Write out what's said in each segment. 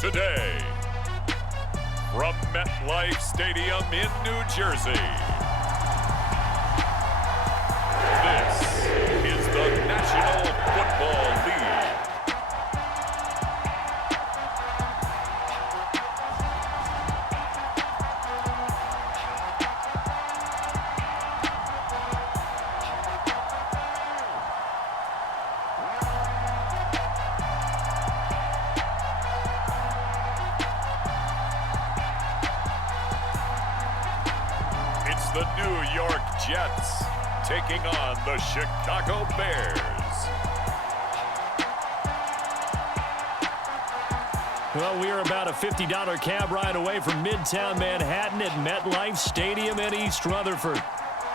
Today, from MetLife Stadium in New Jersey, this is the National Football League. It's the New York Jets taking on the Chicago Bears. Well, we are about a $50 cab ride away from Midtown Manhattan at MetLife Stadium in East Rutherford.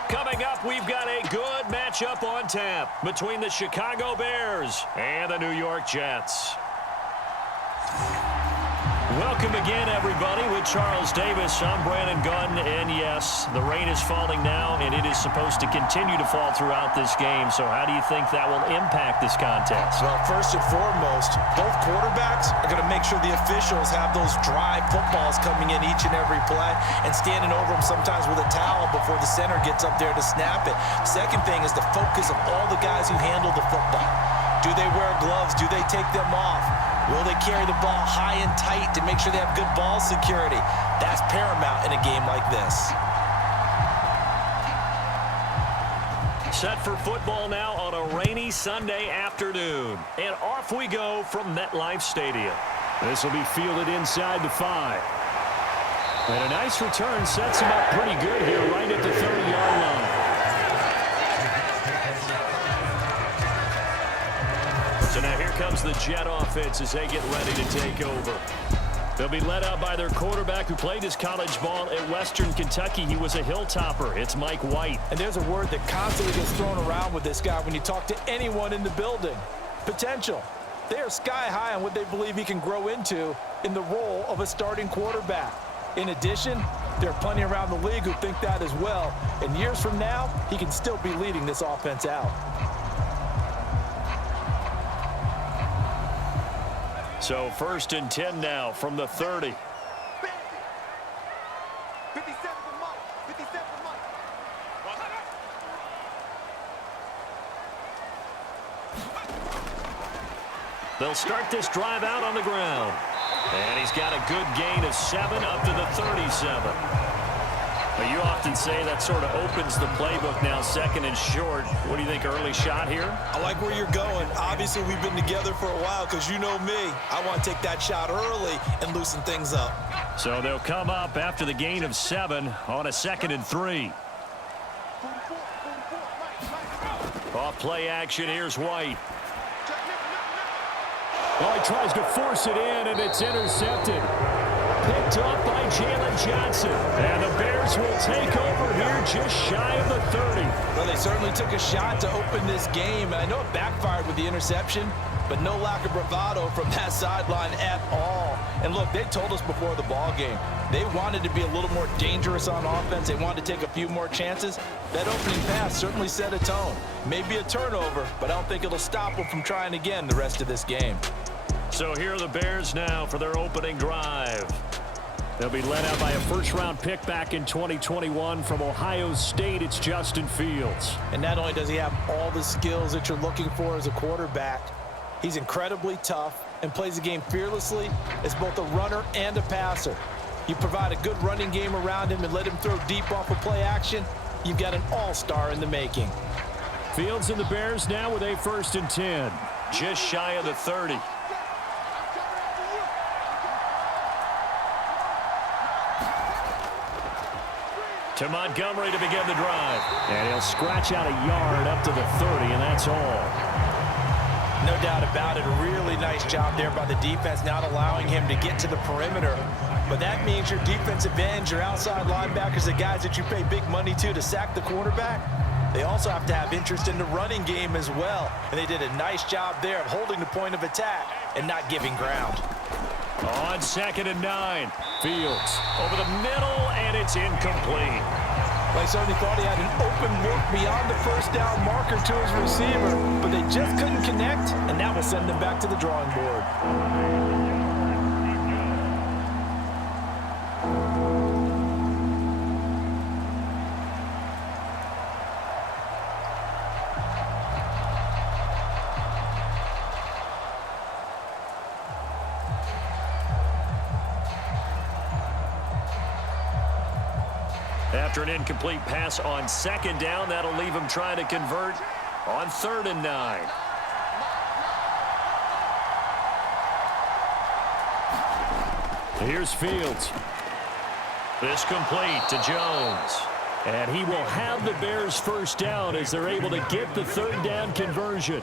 Coming up, we've got a good matchup on tap between the Chicago Bears and the New York Jets. Welcome again, everybody, with Charles Davis. I'm Brandon Gunn, and yes, the rain is falling now, and it is supposed to continue to fall throughout this game. So how do you think that will impact this contest? Well, first and foremost, both quarterbacks are going to make sure the officials have those dry footballs coming in each and every play and standing over them sometimes with a towel before the center gets up there to snap it. Second thing is the focus of all the guys who handle the football. Do they wear gloves? Do they take them off? Will they carry the ball high and tight to make sure they have good ball security? That's paramount in a game like this. Set for football now on a rainy Sunday afternoon. And off we go from MetLife Stadium. This will be fielded inside the 5. And a nice return sets him up pretty good here right at the 30-yard line. So now here comes the Jet offense as they get ready to take over. They'll be led out by their quarterback who played his college ball at Western Kentucky. He was a Hilltopper. It's Mike White. And there's a word that constantly gets thrown around with this guy when you talk to anyone in the building. Potential. They are sky high on what they believe he can grow into in the role of a starting quarterback. In addition, there are plenty around the league who think that as well. And years from now, he can still be leading this offense out. So 1st and 10 now from the 30. They'll start this drive out on the ground. And he's got a good gain of 7 up to the 37. But you often say that sort of opens the playbook now, 2nd and short. What do you think, early shot here? I like where you're going. Obviously, we've been together for a while because you know me. I want to take that shot early and loosen things up. So they'll come up after the gain of 7 on a 2nd and 3. Off play action, here's White. Oh, he tries to force it in, and it's intercepted. Picked up by Jalen Johnson. And the Bears will take over here just shy of the 30. Well, they certainly took a shot to open this game. And I know it backfired with the interception, but no lack of bravado from that sideline at all. And look, they told us before the ball game, they wanted to be a little more dangerous on offense. They wanted to take a few more chances. That opening pass certainly set a tone. Maybe a turnover, but I don't think it'll stop them from trying again the rest of this game. So here are the Bears now for their opening drive. They'll be led out by a first-round pick back in 2021 from Ohio State. It's Justin Fields. And not only does he have all the skills that you're looking for as a quarterback, he's incredibly tough and plays the game fearlessly as both a runner and a passer. You provide a good running game around him and let him throw deep off of play action, you've got an all-star in the making. Fields and the Bears now with a 1st and 10. Just shy of the 30. To Montgomery to begin the drive. And he'll scratch out a yard up to the 30, and that's all. No doubt about it. A really nice job there by the defense, not allowing him to get to the perimeter. But that means your defensive ends, your outside linebackers, the guys that you pay big money to sack the quarterback, they also have to have interest in the running game as well. And they did a nice job there of holding the point of attack and not giving ground. On 2nd and 9, Fields over the middle, and it's incomplete. Well, I certainly thought he had an open look beyond the first down marker to his receiver, but they just couldn't connect, and that will send them back to the drawing board. After an incomplete pass on second down, that'll leave him trying to convert on 3rd and 9. Here's Fields. This complete to Jones. And he will have the Bears first down as they're able to get the 3rd down conversion.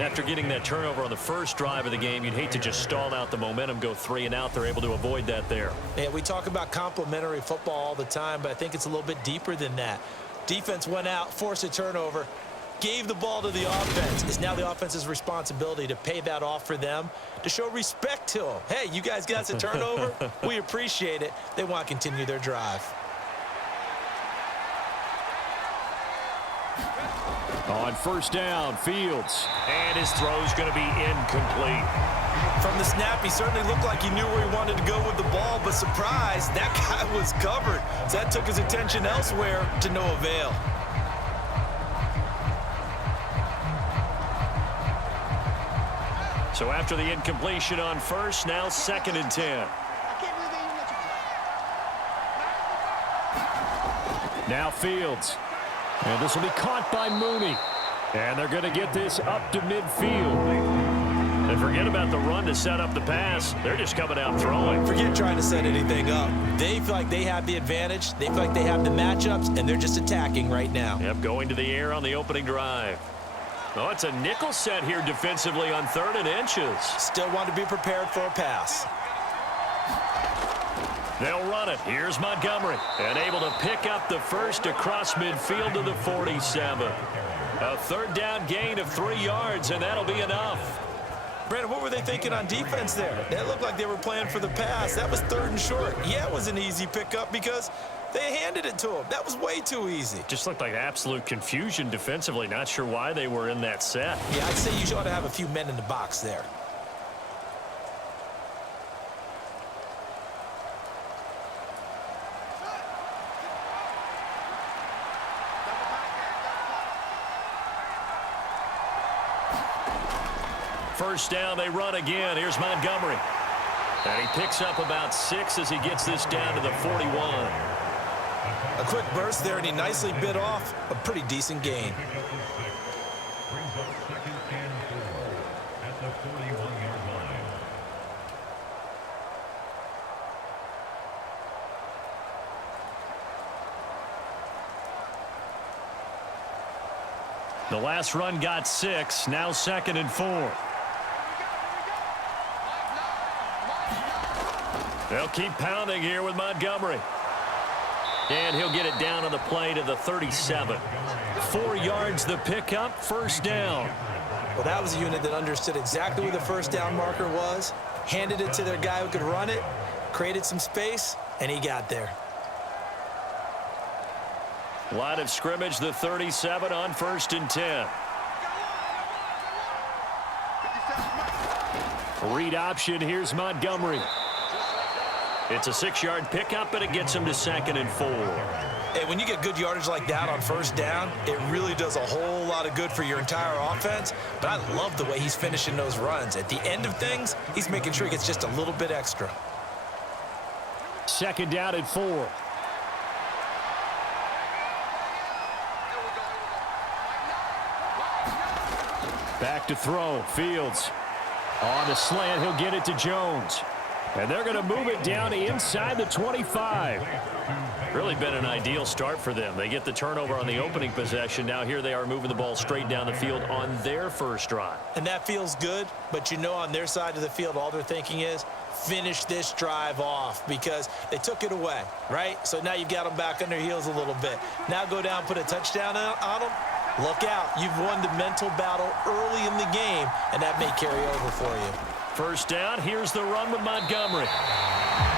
After getting that turnover on the first drive of the game, you'd hate to just stall out the momentum, go 3 and out. They're able to avoid that there. Yeah, we talk about complementary football all the time, but I think it's a little bit deeper than that. Defense went out, forced a turnover, gave the ball to the offense. It's now the offense's responsibility to pay that off for them, to show respect to them. Hey, you guys got us a turnover? We appreciate it. They want to continue their drive. On 1st down, Fields. And his throw's going to be incomplete. From the snap, he certainly looked like he knew where he wanted to go with the ball, but surprise, that guy was covered. So that took his attention elsewhere to no avail. So after the incompletion on 1st, now 2nd and 10. Now Fields. And this will be caught by Mooney. And they're going to get this up to midfield. And forget about the run to set up the pass. They're just coming out throwing. Forget trying to set anything up. They feel like they have the advantage. They feel like they have the matchups, and they're just attacking right now. Yep, going to the air on the opening drive. Oh, it's a nickel set here defensively on 3rd and inches. Still want to be prepared for a pass. They'll run it. Here's Montgomery. And able to pick up the first across midfield to the 47. A 3rd down gain of 3 yards, and that'll be enough. Brandon, what were they thinking on defense there? That looked like they were playing for the pass. That was 3rd and short. Yeah, it was an easy pickup because they handed it to him. That was way too easy. Just looked like absolute confusion defensively. Not sure why they were in that set. Yeah, I'd say you ought to have a few men in the box there. First down, they run again. Here's Montgomery. And he picks up about 6 as he gets this down to the 41. A quick burst there, and he nicely bit off a pretty decent gain. The last run got 6. Now 2nd and 4. They'll keep pounding here with Montgomery. And he'll get it down on the play to the 37. 4 yards the pickup, 1st down. Well, that was a unit that understood exactly where the 1st down marker was, handed it to their guy who could run it, created some space, and he got there. Line of scrimmage, the 37 on 1st and 10. Read option, here's Montgomery. It's a 6-yard pickup, but it gets him to 2nd and 4. Hey, when you get good yardage like that on 1st down, it really does a whole lot of good for your entire offense. But I love the way he's finishing those runs. At the end of things, he's making sure he gets just a little bit extra. 2nd down and 4. Back to throw. Fields on the slant. He'll get it to Jones. And they're going to move it down inside the 25. Really been an ideal start for them. They get the turnover on the opening possession. Now here they are moving the ball straight down the field on their first drive. And that feels good, but you know on their side of the field, all they're thinking is finish this drive off because they took it away, right? So now you've got them back on their heels a little bit. Now go down, put a touchdown on them. Look out. You've won the mental battle early in the game, and that may carry over for you. First down, here's the run with Montgomery.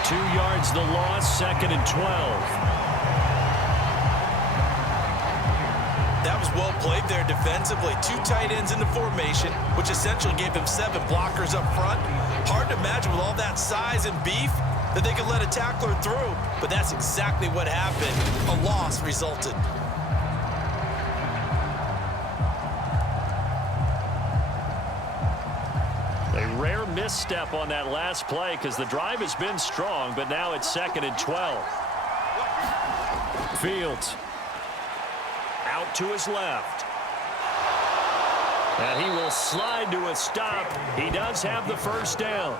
2 yards the loss, 2nd and 12. That was well played there defensively. 2 tight ends in the formation, which essentially gave him 7 blockers up front. Hard to imagine with all that size and beef that they could let a tackler through, but that's exactly what happened. A loss resulted. Rare misstep on that last play because the drive has been strong, but now it's 2nd and 12. Fields. Out to his left. And he will slide to a stop. He does have the first down.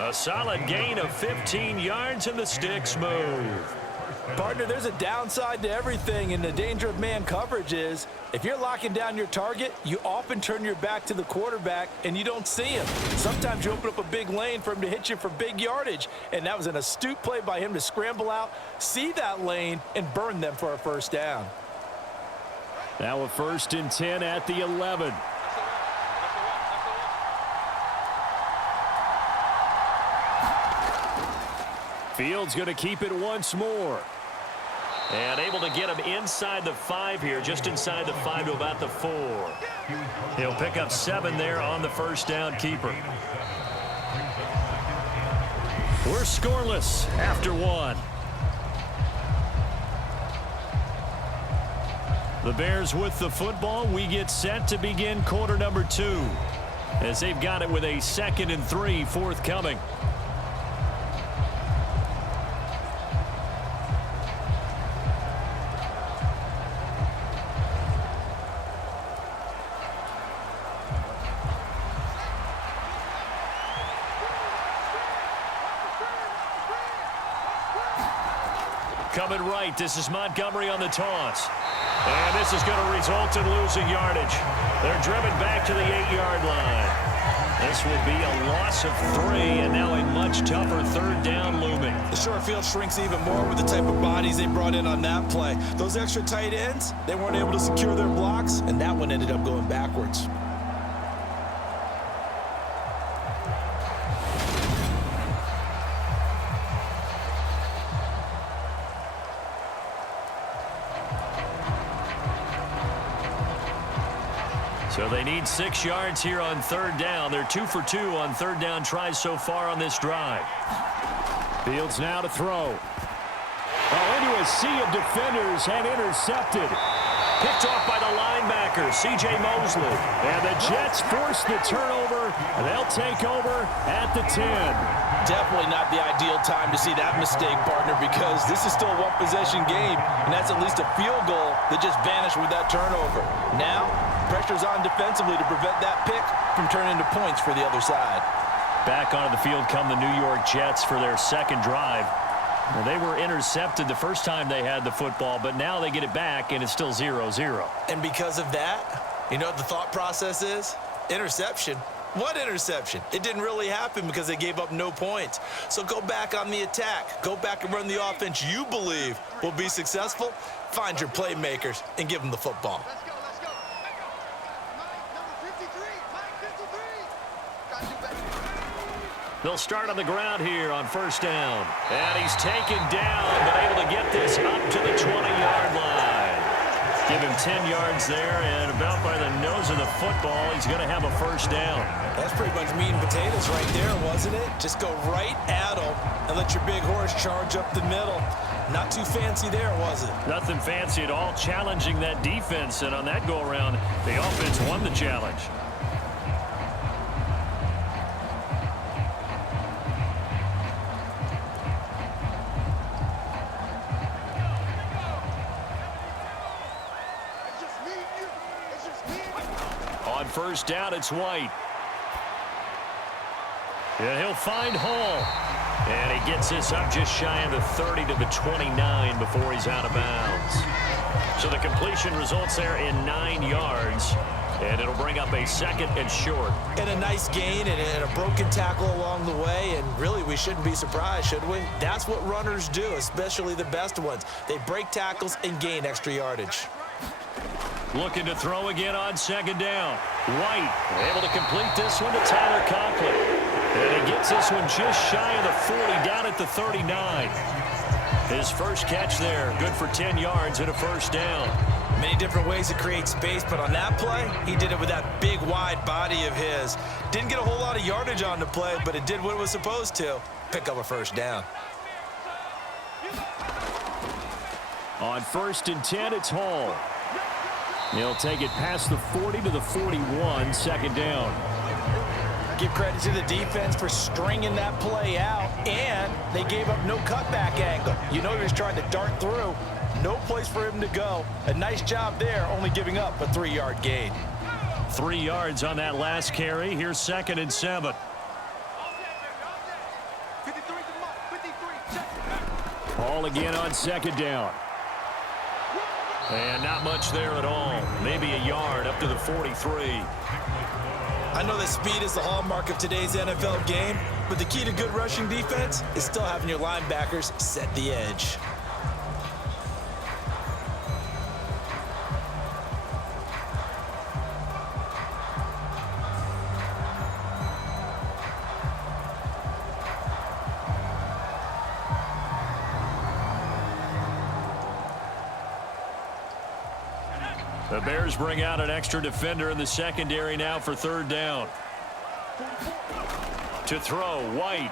A solid gain of 15 yards, and the sticks move. Partner, there's a downside to everything, and the danger of man coverage is if you're locking down your target, you often turn your back to the quarterback and you don't see him. Sometimes you open up a big lane for him to hit you for big yardage, and that was an astute play by him to scramble out, see that lane, and burn them for a first down. Now a 1st and 10 at the 11. Fields going to keep it once more. And able to get him inside the 5 here, just inside the 5 to about the 4. He'll pick up 7 there on the first down keeper. We're scoreless after 1. The Bears with the football. We get set to begin quarter number 2 as they've got it with a 2nd and 3 forthcoming. Coming right, this is Montgomery on the toss. And this is going to result in losing yardage. They're driven back to the 8-yard line. This will be a loss of 3, and now a much tougher 3rd down looming. The short field shrinks even more with the type of bodies they brought in on that play. Those extra tight ends, they weren't able to secure their blocks, and that one ended up going backwards. So they need 6 yards here on 3rd down. They're 2 for 2 on 3rd down tries so far on this drive. Fields now to throw. Oh, into a sea of defenders and intercepted. Picked off by the linebacker, C.J. Mosley. And the Jets force the turnover, and they'll take over at the 10. Definitely not the ideal time to see that mistake, partner, because this is still a one-possession game, and that's at least a field goal that just vanished with that turnover. Now, pressure's on defensively to prevent that pick from turning into points for the other side. Back onto the field come the New York Jets for their 2nd drive. Well, they were intercepted the first time they had the football, but now they get it back, and it's still 0-0. And because of that, you know what the thought process is? Interception. What interception? It didn't really happen because they gave up no points. So go back on the attack. Go back and run the offense you believe will be successful. Find your playmakers and give them the football. Let's go. Number 53. They'll start on the ground here on 1st down. And he's taken down, but able to get this up to the 20-yard line. Give him 10 yards there, and about by the nose of the football, he's going to have a 1st down. That's pretty much meat and potatoes right there, wasn't it? Just go right at him and let your big horse charge up the middle. Not too fancy there, was it? Nothing fancy at all, challenging that defense, and on that go-around, the offense won the challenge. On 1st down, it's White. And he'll find Hall. And he gets this up just shy of the 30 to the 29 before he's out of bounds. So the completion results there in 9 yards. And it'll bring up a 2nd and short. And a nice gain and a broken tackle along the way. And really, we shouldn't be surprised, should we? That's what runners do, especially the best ones. They break tackles and gain extra yardage. Looking to throw again on 2nd down. White able to complete this one to Tyler Conklin. And he gets this one just shy of the 40 down at the 39. His first catch there, good for 10 yards and a 1st down. Many different ways to create space, but on that play, he did it with that big, wide body of his. Didn't get a whole lot of yardage on the play, but it did what it was supposed to. Pick up a 1st down. On 1st and 10, it's Hall. He'll take it past the 40 to the 41, 2nd down. Give credit to the defense for stringing that play out, and they gave up no cutback angle. You know he was trying to dart through. No place for him to go. A nice job there, only giving up a 3-yard gain. 3 yards on that last carry. Here's 2nd and 7. Ball again on 2nd down. And not much there at all. Maybe a yard up to the 43. I know that speed is the hallmark of today's NFL game, but the key to good rushing defense is still having your linebackers set the edge. The Bears bring out an extra defender in the secondary now for 3rd down. To throw, White.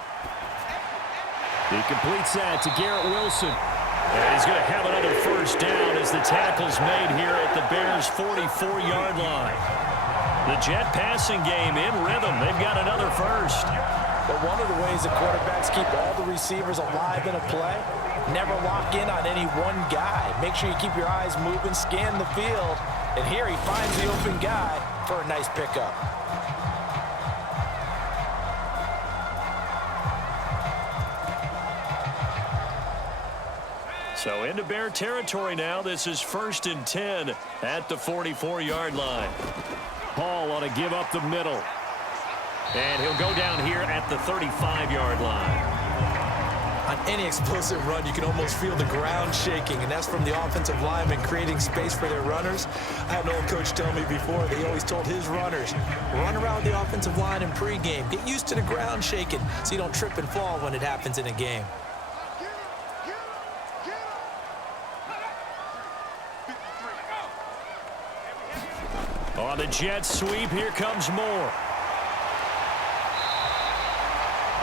He completes that to Garrett Wilson. And he's going to have another 1st down as the tackle's made here at the Bears' 44-yard line. The Jet passing game in rhythm. They've got another 1st. But one of the ways that quarterbacks keep all the receivers alive in a play, never lock in on any one guy. Make sure you keep your eyes moving, scan the field, and here he finds the open guy for a nice pickup. So into Bear territory now. This is 1st and 10 at the 44-yard line. Hall on a give up the middle. And he'll go down here at the 35-yard line. On any explosive run, you can almost feel the ground shaking, and that's from the offensive linemen creating space for their runners. I had an old coach tell me before, they always told his runners, run around the offensive line in pregame. Get used to the ground shaking so you don't trip and fall when it happens in a game. On the jet sweep, here comes more.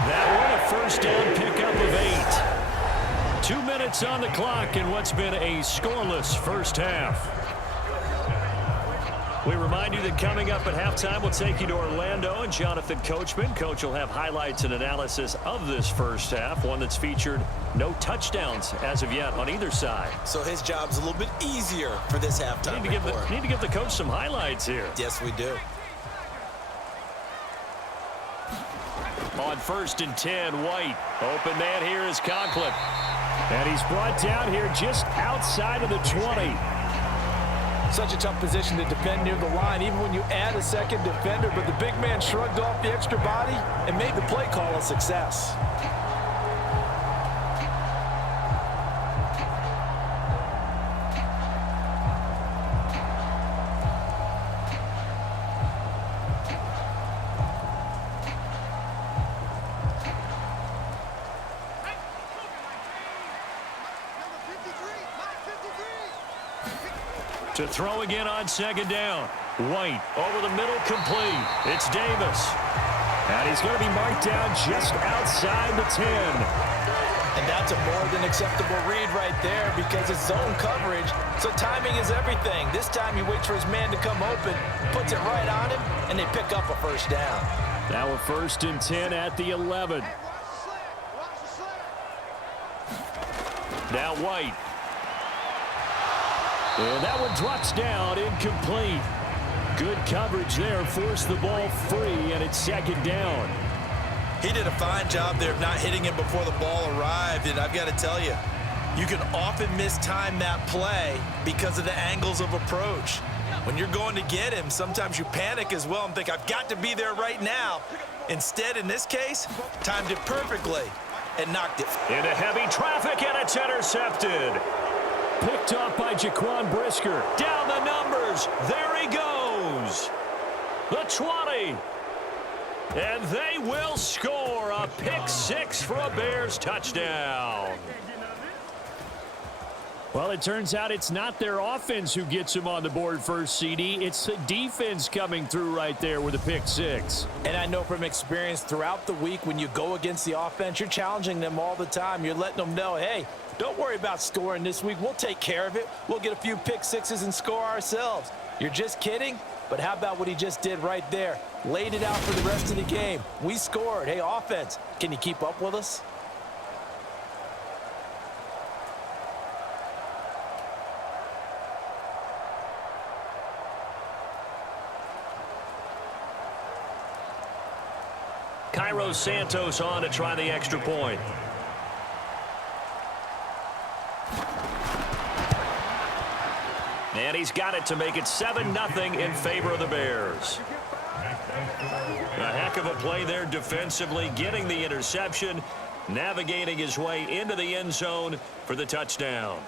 That one, a 1st down pickup of 8. 2 minutes on the clock in what's been a scoreless 1st half. We remind you that coming up at halftime, we'll take you to Orlando and Jonathan Coachman. Coach will have highlights and analysis of this 1st half, one that's featured no touchdowns as of yet on either side. So his job's a little bit easier for this halftime report. Need to give the coach some highlights here. Yes, we do. On 1st and 10, White. Open man here is Conklin. And he's brought down here just outside of the 20. Such a tough position to defend near the line, even when you add a 2nd defender, but the big man shrugged off the extra body and made the play call a success. To throw again on 2nd down. White over the middle, complete. It's Davis. And he's going to be marked down just outside the 10. And that's a more than acceptable read right there because it's zone coverage, so timing is everything. This time he waits for his man to come open, puts it right on him, and they pick up a 1st down. Now a 1st and 10 at the 11. Now White. And that one drops down, incomplete. Good coverage there, forced the ball free, and it's 2nd down. He did a fine job there of not hitting him before the ball arrived, and I've got to tell you, you can often mistime that play because of the angles of approach. When you're going to get him, sometimes you panic as well and think, I've got to be there right now. Instead, in this case, timed it perfectly and knocked it. Into heavy traffic, and it's intercepted. Picked off by Jaquan Brisker. Down the numbers. There he goes. The 20. And they will score a pick 6 for a Bears touchdown. Well, it turns out it's not their offense who gets him on the board first, CD. It's the defense coming through right there with a pick 6. And I know from experience throughout the week when you go against the offense, you're challenging them all the time. You're letting them know, hey, don't worry about scoring this week. We'll take care of it. We'll get a few pick 6s and score ourselves. You're just kidding? But how about what he just did right there? Laid it out for the rest of the game. We scored. Hey, offense, can you keep up with us? Cairo Santos on to try the extra point. And he's got it to make it 7-0 in favor of the Bears. A heck of a play there defensively, getting the interception, navigating his way into the end zone for the touchdown.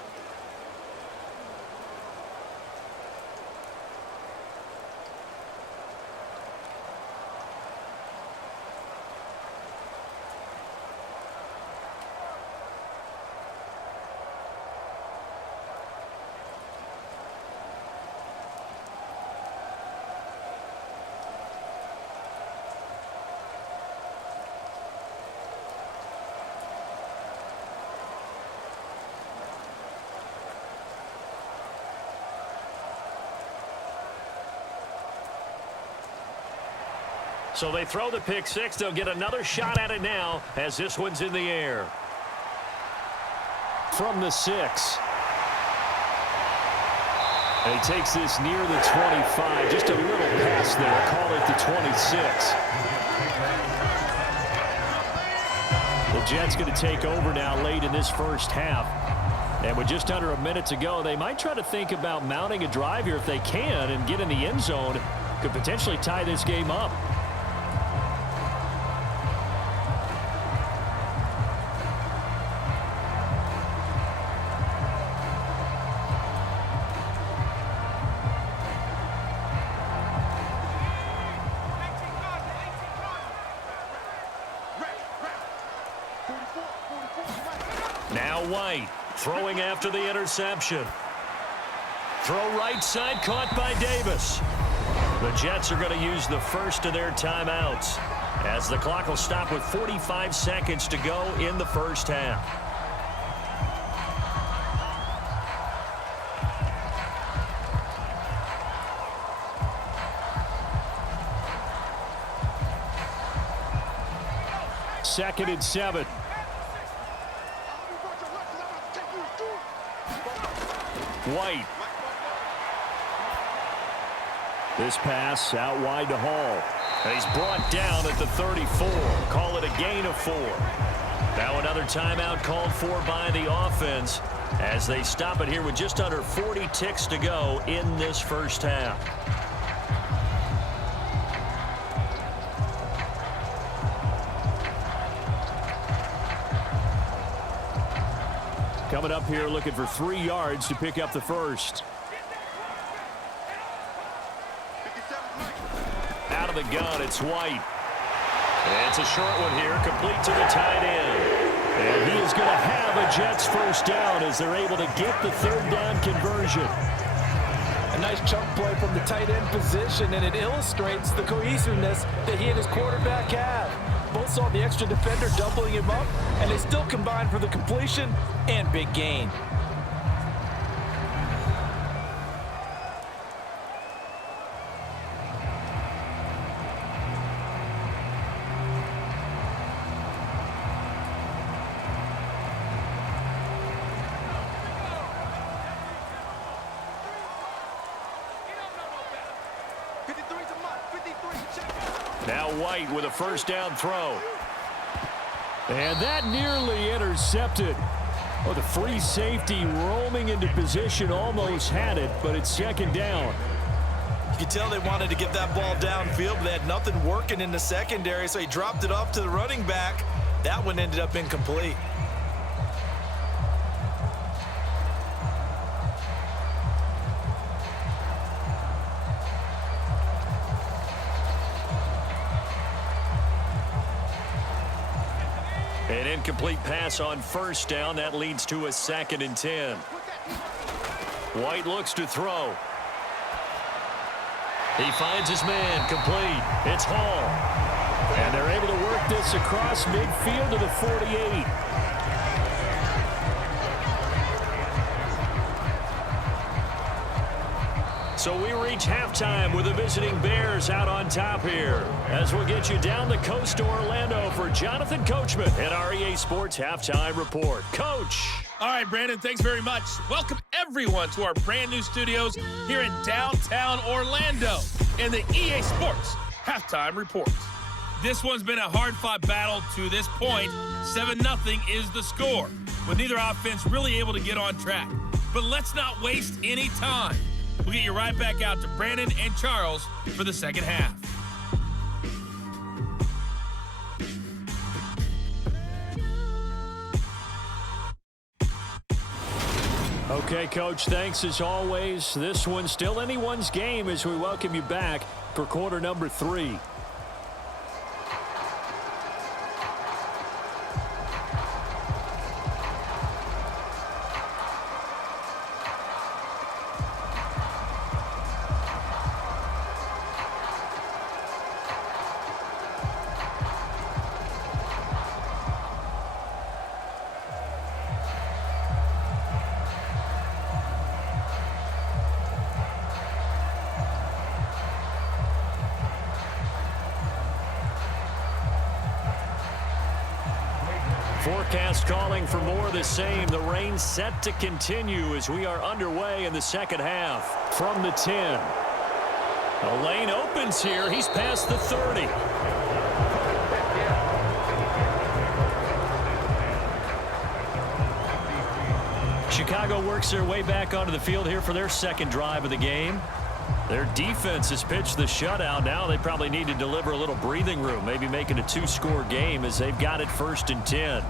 So they throw the pick six. They'll get another shot at it now as this one's in the air. From the 6. And he takes this near the 25. Just a little pass there. Call it the 26. The Jets going to take over now late in this first half. And with just under a minute to go, they might try to think about mounting a drive here if they can and get in the end zone. Could potentially tie this game up. Now White throwing after the interception. Throw right side, caught by Davis. The Jets are going to use the first of their timeouts as the clock will stop with 45 seconds to go in the first half. Second and 7. White. This pass out wide to Hall. And he's brought down at the 34. Call it a gain of 4. Now another timeout called for by the offense as they stop it here with just under 40 ticks to go in this first half. Coming up here looking for 3 yards to pick up the first. Out of the gun, it's White. It's a short one here, complete to the tight end. And he is going to have a Jets first down as they're able to get the third down conversion. A nice chunk play from the tight end position, and it illustrates the cohesiveness that he and his quarterback have. Both saw the extra defender doubling him up, and they still combined for the completion and big gain. Now White with a first down throw. And that nearly intercepted. Oh, the free safety roaming into position almost had it, but it's second down. You could tell they wanted to get that ball downfield, but they had nothing working in the secondary, so he dropped it off to the running back. That one ended up incomplete. An incomplete pass on first down. That leads to a 2nd and 10. White looks to throw. He finds his man, complete. It's Hall. And they're able to work this across midfield to the 48. So we reach halftime with the visiting Bears out on top here. As we'll get you down the coast to Orlando for Jonathan Coachman at our EA Sports Halftime Report. Coach. All right, Brandon, thanks very much. Welcome everyone to our brand new studios here in downtown Orlando in the EA Sports Halftime Report. This one's been a hard-fought battle to this point. 7-0 is the score, with neither offense really able to get on track. But let's not waste any time. We'll get you right back out to Brandon and Charles for the second half. Okay, Coach, thanks as always. This one's still anyone's game as we welcome you back for quarter number 3. Forecast calling for more of the same. The rain set to continue as we are underway in the second half. From the 10. A lane opens here. He's past the 30. Chicago works their way back onto the field here for their second drive of the game. Their defense has pitched the shutout. Now they probably need to deliver a little breathing room, maybe make it a 2-score game as they've got it 1st and 10.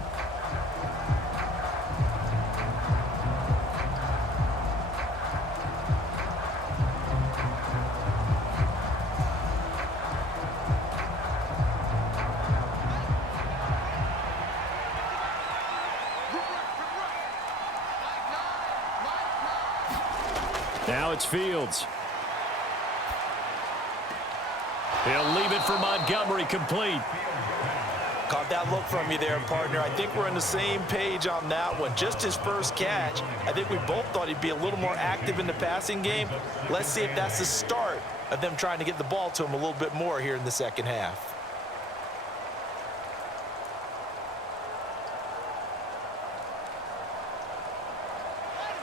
Now it's Fields. He'll leave it for Montgomery, complete. Caught that look from you there, partner. I think we're on the same page on that one. Just his first catch. I think we both thought he'd be a little more active in the passing game. Let's see if that's the start of them trying to get the ball to him a little bit more here in the second half.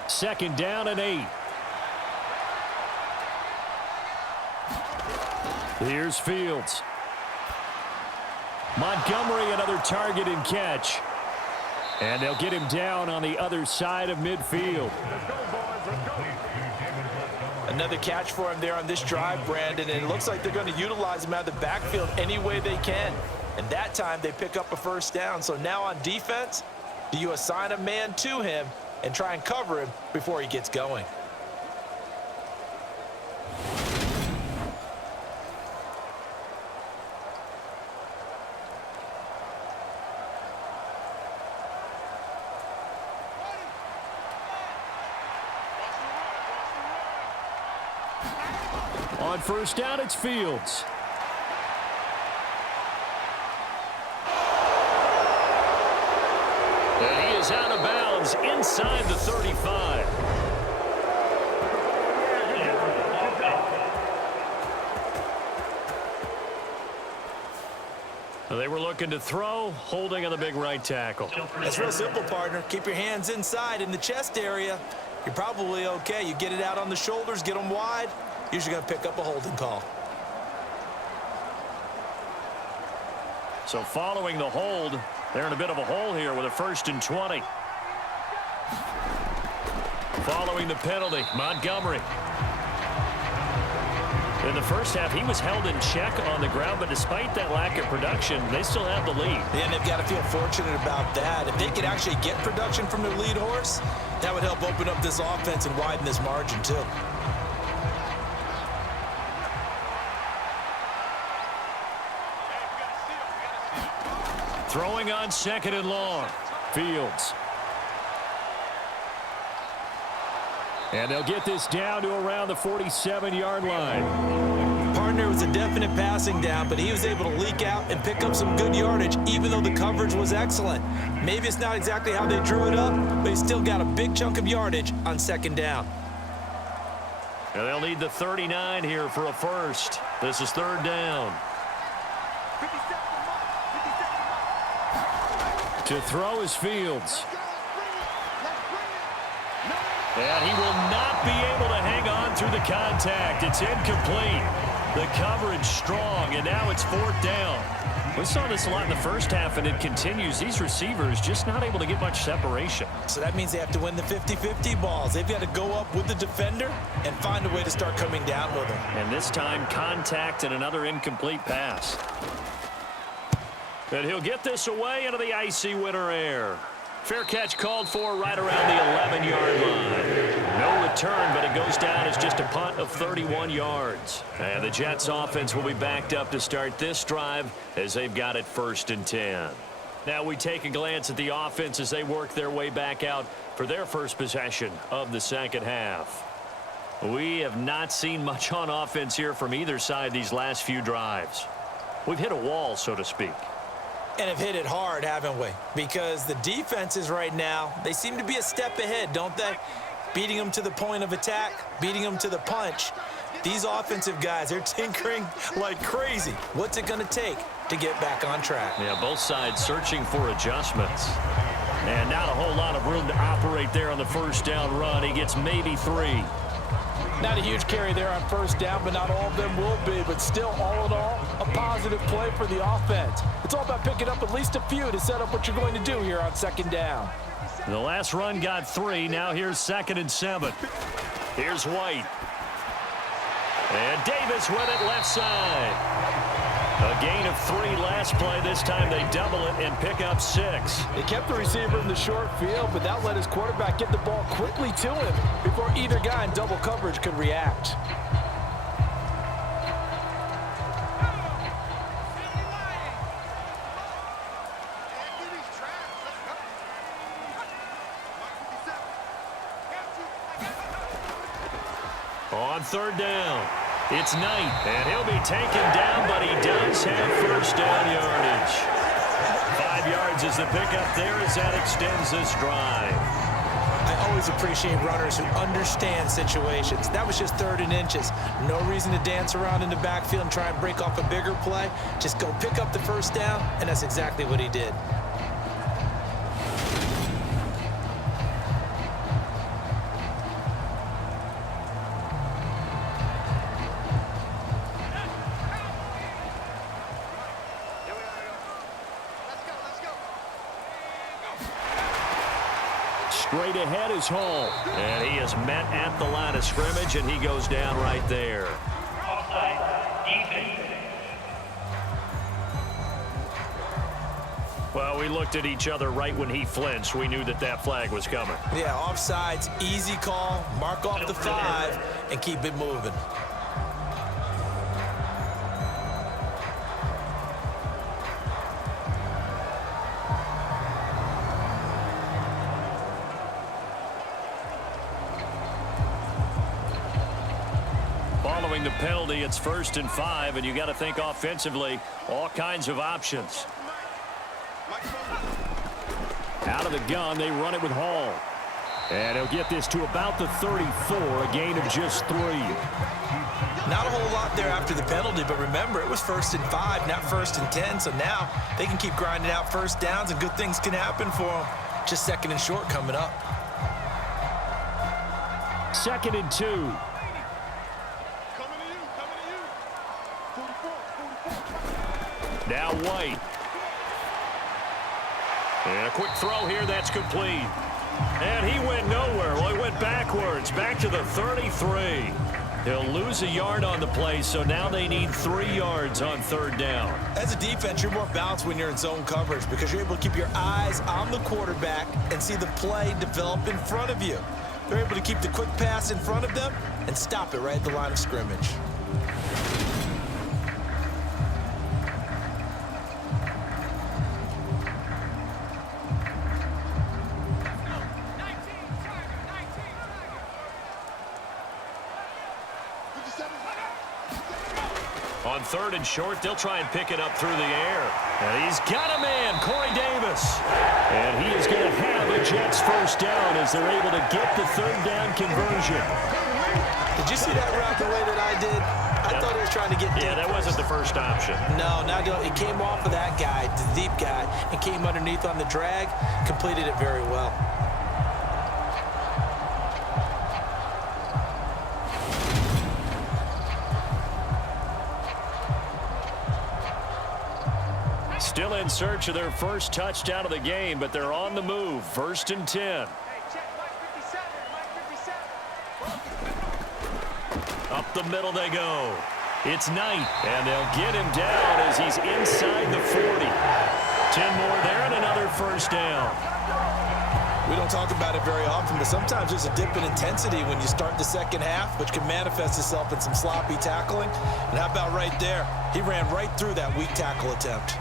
Second down and 8. Here's Fields. Montgomery, another target and catch. And they'll get him down on the other side of midfield. Another catch for him there on this drive, Brandon, and it looks like they're going to utilize him out of the backfield any way they can. And that time they pick up a first down. So now on defense, do you assign a man to him and try and cover him before he gets going? On first down, it's Fields. And he is out of bounds inside the 35. They were looking to throw, holding on the big right tackle. That's real simple, partner. Keep your hands inside in the chest area. You're probably okay. You get it out on the shoulders, get them wide. Usually going to pick up a holding call. So following the hold, they're in a bit of a hole here with a 1st and 20. Following the penalty, Montgomery. In the first half, he was held in check on the ground, but despite that lack of production, they still have the lead. And they've got to feel fortunate about that. If they could actually get production from their lead horse, that would help open up this offense and widen this margin too. Throwing on 2nd and long. Fields. And they'll get this down to around the 47-yard line. Partner was a definite passing down, but he was able to leak out and pick up some good yardage, even though the coverage was excellent. Maybe it's not exactly how they drew it up, but he still got a big chunk of yardage on 2nd down. And they'll need the 39 here for a first. This is third down. To throw is Fields. And he will not be able to hang on through the contact. It's incomplete. The coverage strong, and now it's fourth down. We saw this a lot in the first half, and it continues. These receivers just not able to get much separation. So that means they have to win the 50-50 balls. They've got to go up with the defender and find a way to start coming down with him. And this time, contact and another incomplete pass. And he'll get this away into the icy winter air. Fair catch called for right around the 11-yard line. No return, but it goes down as just a punt of 31 yards. And the Jets offense will be backed up to start this drive as they've got it 1st and 10. Now we take a glance at the offense as they work their way back out for their first possession of the second half. We have not seen much on offense here from either side these last few drives. We've hit a wall, so to speak. And have hit it hard, haven't we? Because the defenses right now, they seem to be a step ahead, don't they? Beating them to the point of attack, beating them to the punch. These offensive guys, they're tinkering like crazy. What's it going to take to get back on track? Yeah, both sides searching for adjustments. And not a whole lot of room to operate there on the first down run. He gets maybe 3. Not a huge carry there on first down, but not all of them will be. But still, all in all, a positive play for the offense. It's all about picking up at least a few to set up what you're going to do here on second down. The last run got 3. Now here's 2nd and 7. Here's White. And Davis with it left side. A gain of 3 last play. This time they double it and pick up 6. They kept the receiver in the short field, but that let his quarterback get the ball quickly to him before either guy in double coverage could react. On third down, it's Knight, and he'll be taken down, but he does have first down yardage. 5 yards is the pickup there as that extends this drive. I always appreciate runners who understand situations. That was just 3rd and inches. No reason to dance around in the backfield and try and break off a bigger play. Just go pick up the first down, and that's exactly what he did. Straight ahead is Hall. And he is met at the line of scrimmage, and he goes down right there. Well, we looked at each other right when he flinched. We knew that that flag was coming. Yeah, offsides, easy call, mark off the 5, and keep it moving. Following the penalty, it's 1st and 5, and you got to think offensively, all kinds of options. Out of the gun, they run it with Hall. And he'll get this to about the 34, a gain of just 3. Not a whole lot there after the penalty, but remember, it was 1st and 5, not 1st and 10, so now they can keep grinding out first downs, and good things can happen for them. Just 2nd and short coming up. 2nd and 2. Now White. And a quick throw here, that's complete. And he went nowhere. Well, he went backwards, back to the 33. He'll lose a yard on the play, so now they need 3 yards on 3rd down. As a defense, you're more balanced when you're in zone coverage because you're able to keep your eyes on the quarterback and see the play develop in front of you. They're able to keep the quick pass in front of them and stop it right at the line of scrimmage. On 3rd and short, they'll try and pick it up through the air. And he's got a man, Corey Davis. And he is going to have a Jets first down as they're able to get the 3rd down conversion. Did you see that route the way that I did? I thought he was trying to get deep. Yeah, that wasn't the first option. No, it came off of that guy, the deep guy, and came underneath on the drag, completed it very well. Still in search of their first touchdown of the game, but they're on the move. 1st and 10. Up the middle they go. It's Knight, and they'll get him down as he's inside the 40. 10 more there and another first down. We don't talk about it very often, but sometimes there's a dip in intensity when you start the second half, which can manifest itself in some sloppy tackling. And how about right there? He ran right through that weak tackle attempt.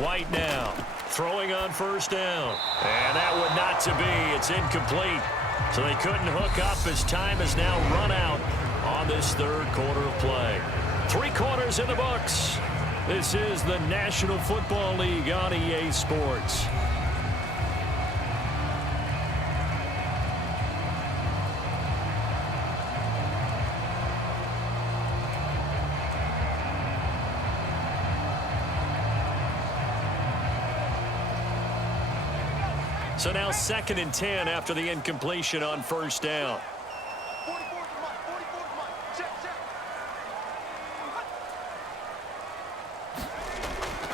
White now, throwing on first down. And that would not to be. It's incomplete. So they couldn't hook up as time has now run out on this third quarter of play. 3 quarters in the books. This is the National Football League on EA Sports. So now 2nd and 10 after the incompletion on first down.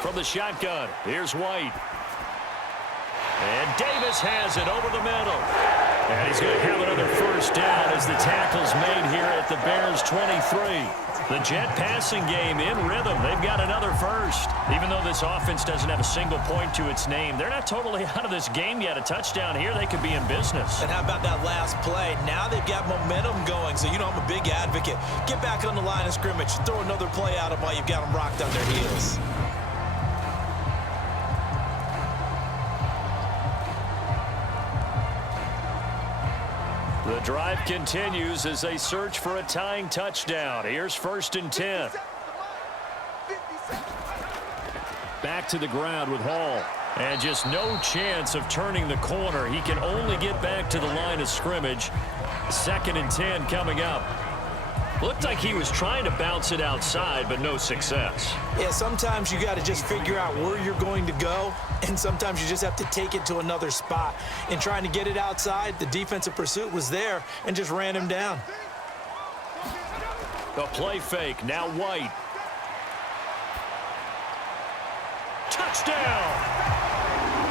From the shotgun, here's White. And Davis has it over the middle. And he's going to have another first down as the tackle's made here at the Bears 23. The Jet passing game in rhythm. They've got another first. Even though this offense doesn't have a single point to its name, they're not totally out of this game yet. A touchdown here, they could be in business. And how about that last play? Now they've got momentum going, so you know I'm a big advocate. Get back on the line of scrimmage. Throw another play at them while you've got them rocked on their heels. The drive continues as they search for a tying touchdown. Here's 1st and 10. Back to the ground with Hall. And just no chance of turning the corner. He can only get back to the line of scrimmage. 2nd and 10 coming up. Looked like he was trying to bounce it outside, but no success. Yeah, sometimes you got to just figure out where you're going to go, and sometimes you just have to take it to another spot. In trying to get it outside, the defensive pursuit was there and just ran him down. A play fake, now White. Touchdown!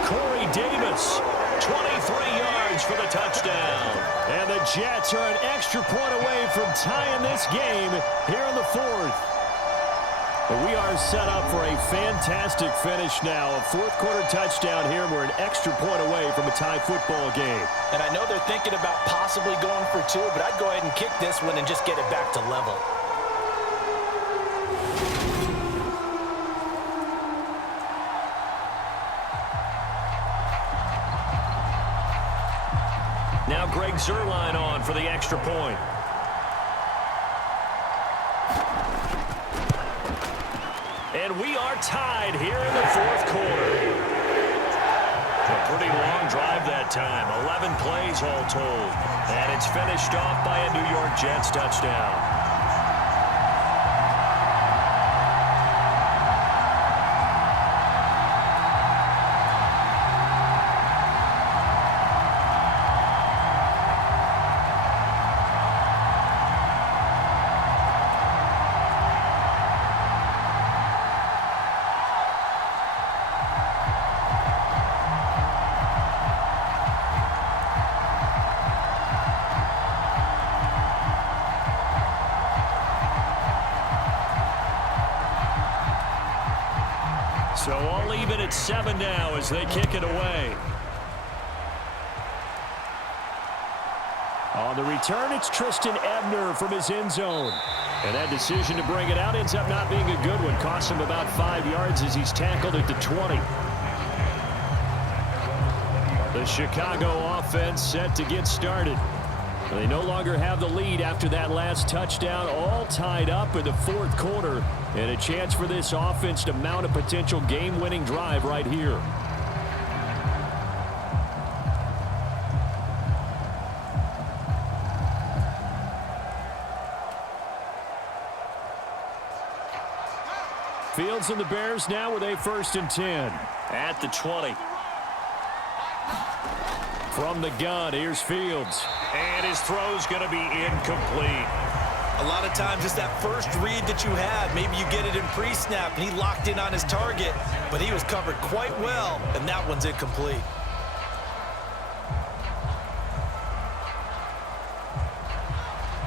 Corey Davis, 23 yards for the touchdown. And the Jets are an extra point away from tying this game here in the 4th. But we are set up for a fantastic finish now. A 4th quarter touchdown here. We're an extra point away from a tie football game. And I know they're thinking about possibly going for 2, but I'd go ahead and kick this one and just get it back to level. Now Greg Zuerlein on for the extra point. And we are tied here in the 4th quarter. A pretty long drive that time. 11 plays all told. And it's finished off by a New York Jets touchdown. So all even at 7 now as they kick it away. On the return, it's Tristan Ebner from his end zone. And that decision to bring it out ends up not being a good one. Costs him about 5 yards as he's tackled at the 20. The Chicago offense set to get started. They no longer have the lead after that last touchdown, all tied up in the 4th quarter, and a chance for this offense to mount a potential game-winning drive right here. Fields and the Bears now with a 1st and 10. At the 20. From the gun, here's Fields. And his throw's going to be incomplete. A lot of times it's that first read that you had. Maybe you get it in pre-snap, and he locked in on his target, but he was covered quite well, and that one's incomplete.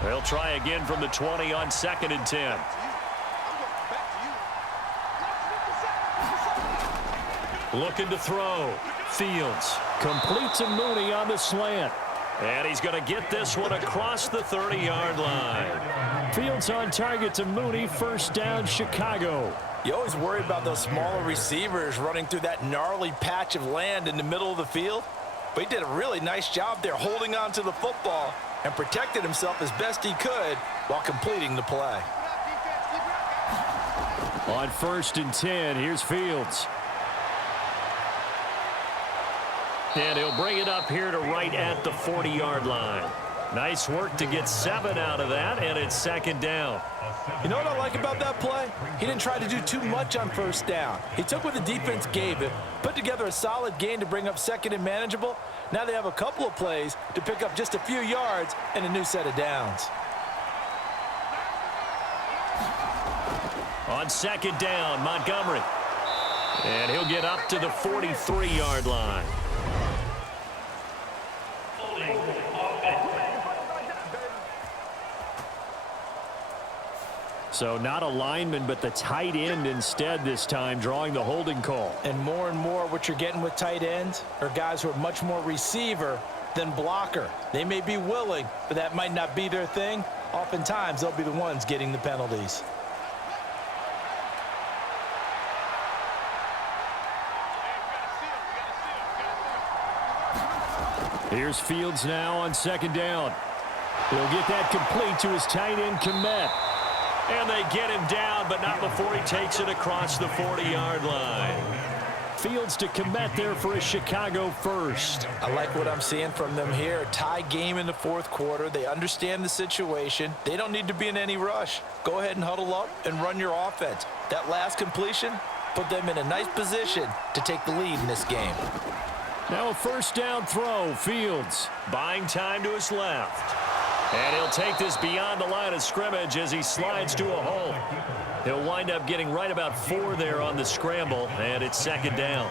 They'll try again from the 20 on 2nd and 10. Looking to throw. Fields completes to Mooney on the slant. And he's going to get this one across the 30-yard line. Fields on target to Mooney. 1st down, Chicago. You always worry about those smaller receivers running through that gnarly patch of land in the middle of the field. But he did a really nice job there holding on to the football and protected himself as best he could while completing the play. On 1st and 10, here's Fields. And he'll bring it up here to right at the 40-yard line. Nice work to get 7 out of that, and it's 2nd down. You know what I like about that play? He didn't try to do too much on 1st down. He took what the defense gave him, put together a solid gain to bring up 2nd and manageable. Now they have a couple of plays to pick up just a few yards and a new set of downs. On 2nd down, Montgomery. And he'll get up to the 43-yard line. So not a lineman, but the tight end instead this time, drawing the holding call. And more what you're getting with tight ends are guys who are much more receiver than blocker. They may be willing, but that might not be their thing. Oftentimes, they'll be the ones getting the penalties. Here's Fields now on 2nd down. He'll get that complete to his tight end, Kmet. And they get him down, but not before he takes it across the 40-yard line. Fields to Kmet there for a Chicago 1st. I like what I'm seeing from them here. Tie game in the 4th quarter. They understand the situation. They don't need to be in any rush. Go ahead and huddle up and run your offense. That last completion put them in a nice position to take the lead in this game. Now a 1st down throw. Fields buying time to his left. And he'll take this beyond the line of scrimmage as he slides to a hole. He'll wind up getting right about 4 there on the scramble, and it's 2nd down.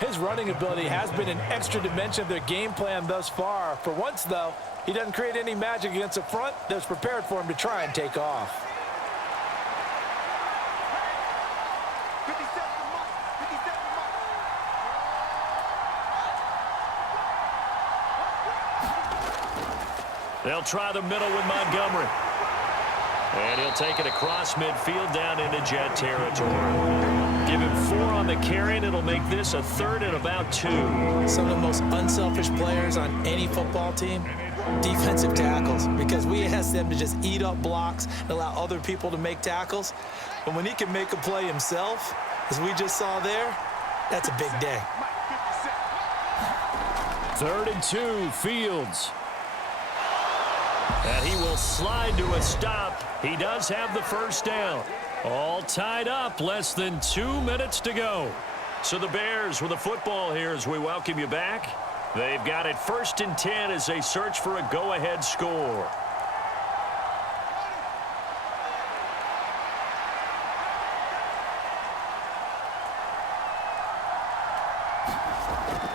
His running ability has been an extra dimension of their game plan thus far. For once, though, he doesn't create any magic against a front that's prepared for him to try and take off. They'll try the middle with Montgomery. And he'll take it across midfield down into Jet territory. Give him 4 on the carry, and it'll make this a 3rd and about 2. Some of the most unselfish players on any football team, defensive tackles, because we ask them to just eat up blocks and allow other people to make tackles. But when he can make a play himself, as we just saw there, that's a big day. 3rd and 2, Fields. And he will slide to a stop. He does have the 1st down. All tied up, less than 2 minutes to go. So the Bears with the football here as we welcome you back. They've got it 1st and 10 as they search for a go-ahead score.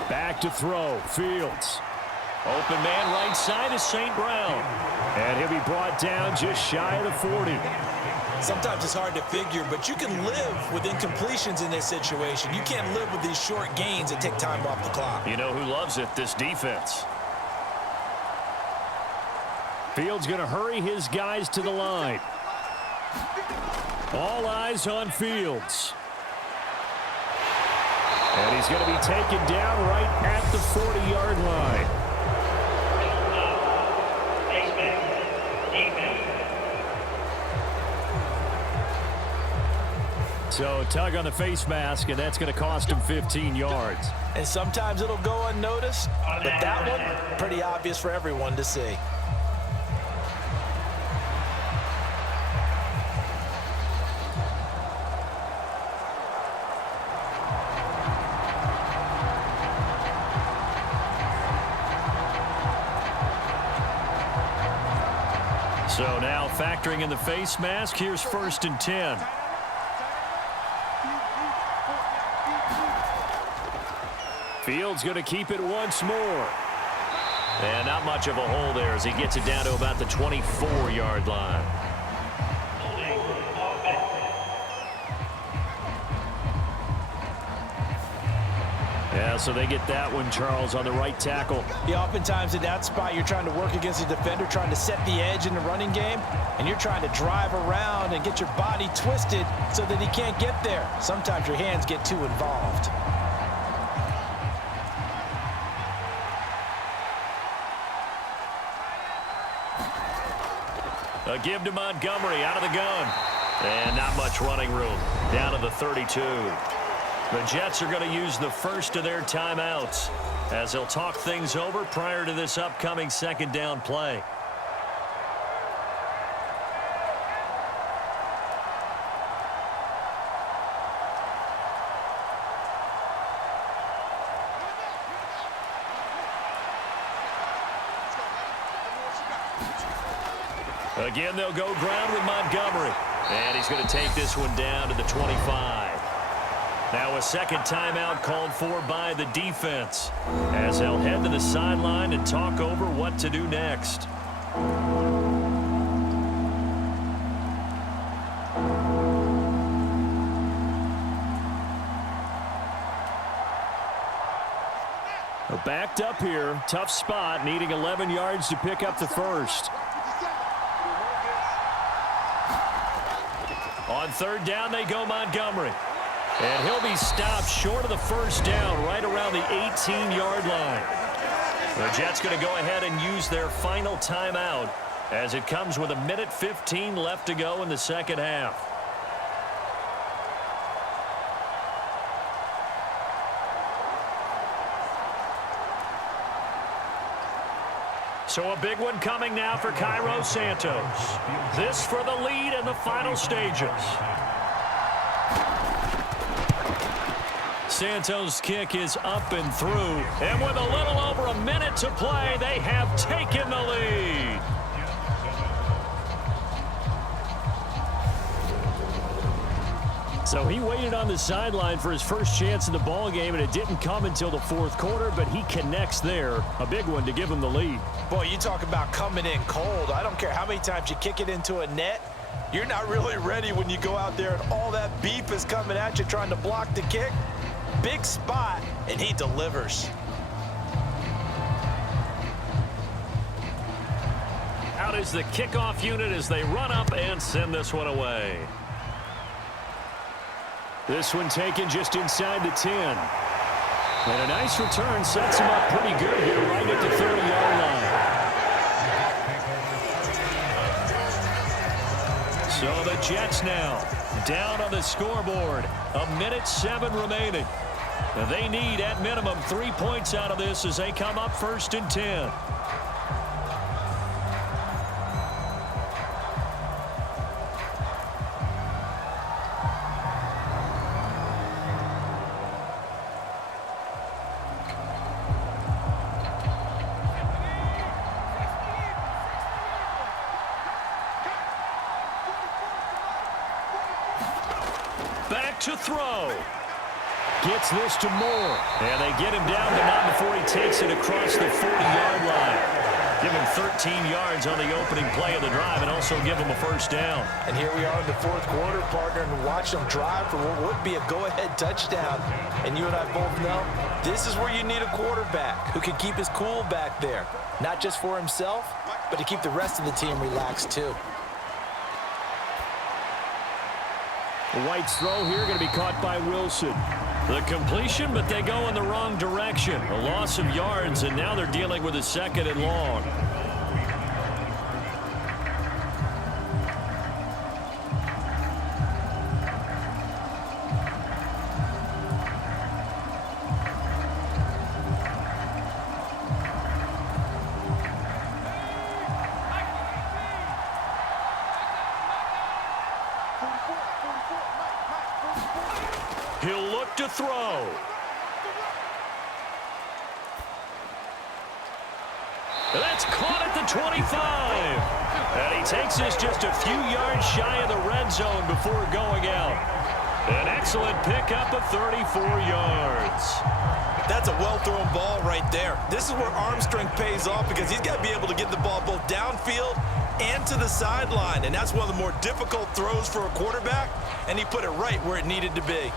Back to throw, Fields. Open man right side is St. Brown. And he'll be brought down just shy of the 40. Sometimes it's hard to figure, but you can live with incompletions in this situation. You can't live with these short gains that take time off the clock. You know who loves it? This defense. Fields going to hurry his guys to the line. All eyes on Fields. And he's going to be taken down right at the 40-yard line. So tug on the face mask, and that's going to cost him 15 yards. And sometimes it'll go unnoticed, but that one, pretty obvious for everyone to see. So now factoring in the face mask, here's 1st and 10. Fields going to keep it once more. And not much of a hole there as he gets it down to about the 24-yard line. Yeah, so they get that one, Charles, on the right tackle. Yeah, oftentimes in that spot, you're trying to work against a defender, trying to set the edge in the running game, and you're trying to drive around and get your body twisted so that he can't get there. Sometimes your hands get too involved. A give to Montgomery out of the gun. And not much running room. Down to the 32. The Jets are going to use the first of their timeouts as they'll talk things over prior to this upcoming 2nd down play. Again, they'll go ground with Montgomery. And he's going to take this one down to the 25. Now a 2nd timeout called for by the defense as they'll head to the sideline and talk over what to do next. Backed up here, tough spot, needing 11 yards to pick up the first. On 3rd down, they go Montgomery. And he'll be stopped short of the 1st down, right around the 18-yard line. The Jets going to go ahead and use their final timeout as it comes with 1:15 left to go in the 2nd half. So a big one coming now for Cairo Santos. This for the lead in the final stages. Santos' kick is up and through. And with a little over a minute to play, they have taken the lead. So he waited on the sideline for his first chance in the ball game, and it didn't come until the 4th quarter, but he connects there. A big one to give him the lead. Boy, you talk about coming in cold. I don't care how many times you kick it into a net. You're not really ready when you go out there and all that beef is coming at you trying to block the kick. Big spot, and he delivers. Out is the kickoff unit as they run up and send this one away. This one taken just inside the 10. And a nice return sets him up pretty good here right at the 30-yard line. So the Jets now down on the scoreboard. 1:07 remaining. They need at minimum 3 points out of this as they come up 1st and 10. Back to throw. Gets this to Moore. And they get him down, but not before he takes it across the 40-yard line. Give him 13 yards on the opening play of the drive and also give him a 1st down. And here we are in the 4th quarter, partner, and watch them drive for what would be a go-ahead touchdown. And you and I both know this is where you need a quarterback who can keep his cool back there. Not just for himself, but to keep the rest of the team relaxed too. White's throw here going to be caught by Wilson. The completion, but they go in the wrong direction. A loss of yards, and now they're dealing with a 2nd and long. He'll look to throw. That's caught at the 25. And he takes this just a few yards shy of the red zone before going out. An excellent pickup of 34 yards. That's a well-thrown ball right there. This is where arm strength pays off because he's got to be able to get the ball both downfield and to the sideline. And that's one of the more difficult throws for a quarterback, and he put it right where it needed to be.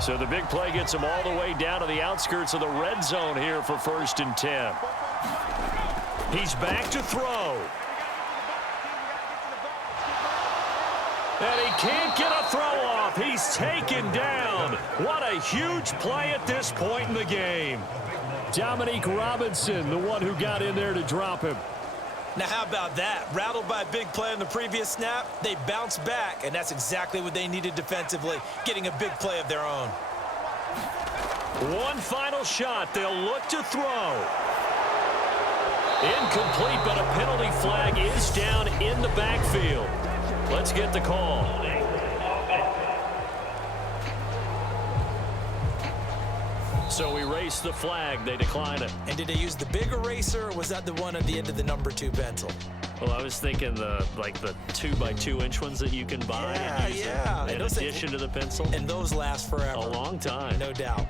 So the big play gets him all the way down to the outskirts of the red zone here for 1st and 10. He's back to throw. And he can't get a throw off. He's taken down. What a huge play at this point in the game. Dominique Robinson, the one who got in there to drop him. Now, how about that? Rattled by a big play on the previous snap, they bounced back, and that's exactly what they needed defensively, getting a big play of their own. One final shot. They'll look to throw. Incomplete, but a penalty flag is down in the backfield. Let's get the call. So we race the flag. They decline it. And did they use the big eraser, or was that the one at the end of the number 2 pencil? Well, I was thinking the 2x2-inch ones that you can buy. Yeah. In addition to the pencil. And those last forever. A long time. No doubt.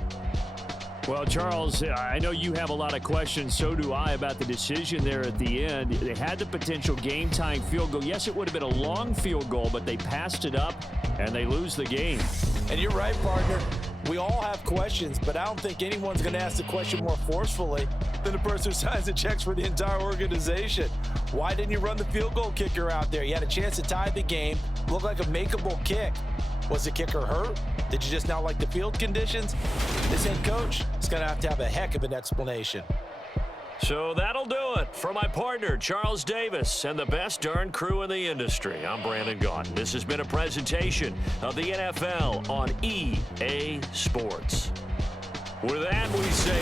Well, Charles, I know you have a lot of questions. So do I about the decision there at the end. They had the potential game-tying field goal. Yes, it would have been a long field goal, but they passed it up, and they lose the game. And you're right, partner. We all have questions, but I don't think anyone's going to ask the question more forcefully than the person who signs the checks for the entire organization. Why didn't you run the field goal kicker out there? You had a chance to tie the game. Looked like a makeable kick. Was the kicker hurt? Did you just not like the field conditions? This head coach is going to have a heck of an explanation. So that'll do it. For my partner, Charles Davis, and the best darn crew in the industry, I'm Brandon Gaudin. This has been a presentation of the NFL on EA Sports. With that, we say